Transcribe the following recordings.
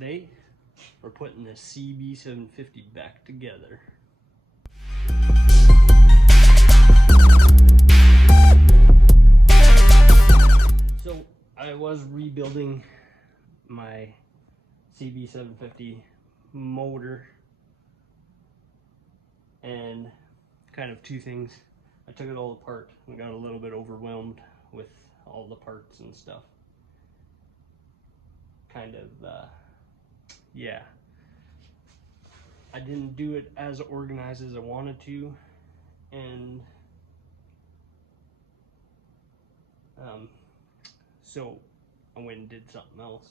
Today, we're putting the CB750 back together. So, I was rebuilding my CB750 motor, and kind of two things. I took it all apart and got a little bit overwhelmed with all the parts and stuff. Yeah, I didn't do it as organized as I wanted to, and so I went and did something else.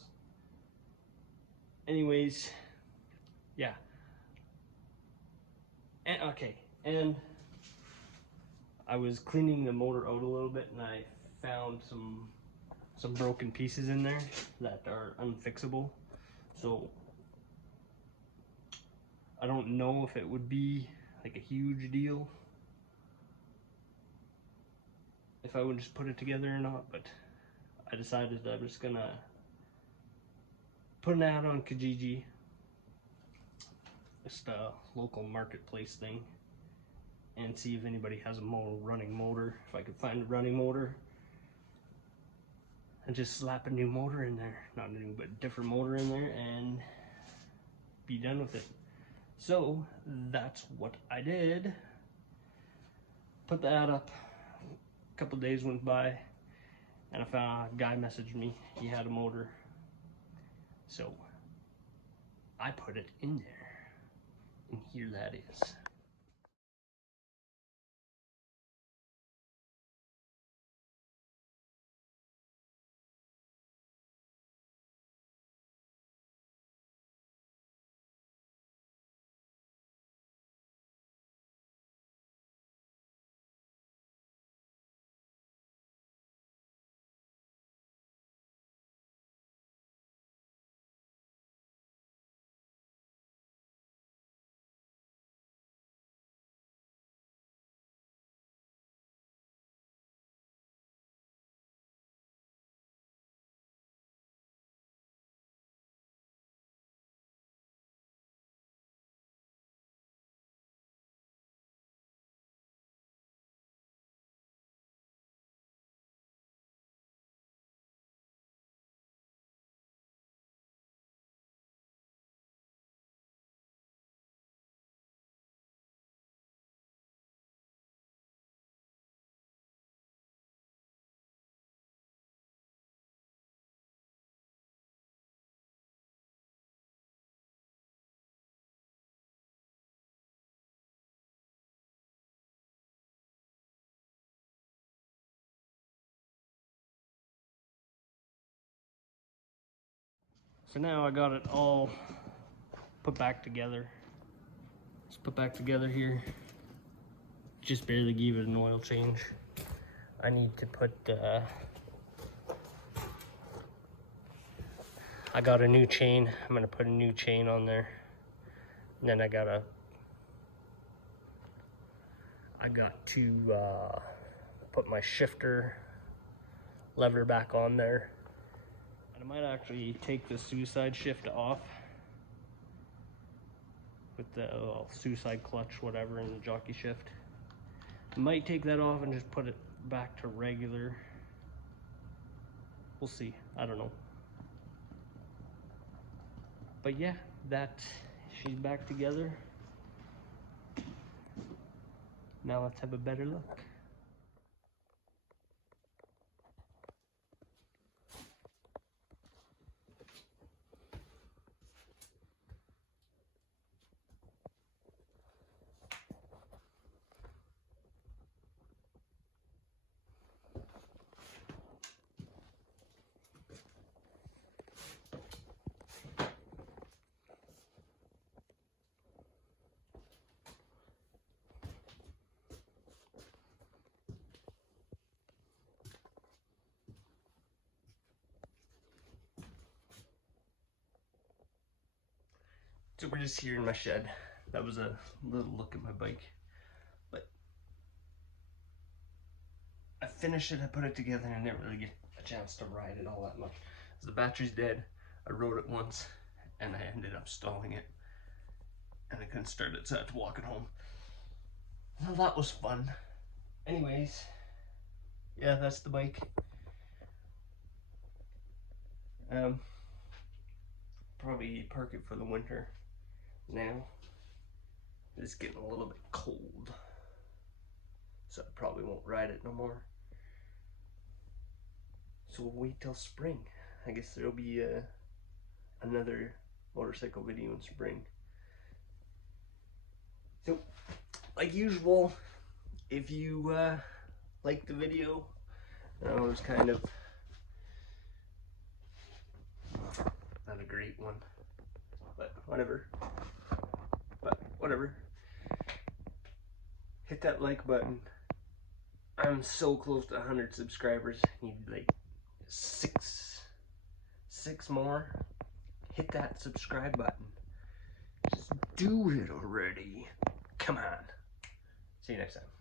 Anyways, yeah. And I was cleaning the motor out a little bit, and I found some broken pieces in there that are unfixable. So I don't know if it would be like a huge deal if I would just put it together or not, but I decided that I'm just gonna put an ad on Kijiji, just a local marketplace thing, and see if anybody has a running motor. If I could find a running motor, and just slap a new motor in there, not new, but different motor in there, and be done with it. So that's what I did. Put the ad up. A couple days went by, and I found a guy messaged me. He had a motor, so I put it in there, and here that is. So now I got it all put back together. Let's put back together here. Just barely gave it an oil change. I need to put, I got a new chain. I'm gonna put a new chain on there. And then I got to put my shifter lever back on there. And I might actually take the suicide shift off with the suicide clutch, whatever, and the jockey shift. I might take that off and just put it back to regular. We'll see. I don't know. But yeah, she's back together. Now let's have a better look. So we're just here in my shed. That was a little look at my bike. But I finished it, I put it together, and I didn't really get a chance to ride it all that much. The battery's dead. I rode it once, and I ended up stalling it, and I couldn't start it, so I had to walk it home. Well, that was fun. Anyways, yeah, that's the bike. Probably park it for the winter now. It's getting a little bit cold, so I probably won't ride it no more. So we'll wait till spring. I guess there'll be another motorcycle video in spring. So, like usual, if you liked the video, it was kind of not a great one, but whatever. Hit that like button. I'm so close to 100 subscribers. I need like six more. Hit that subscribe button. Just do it already. Come on. See you next time.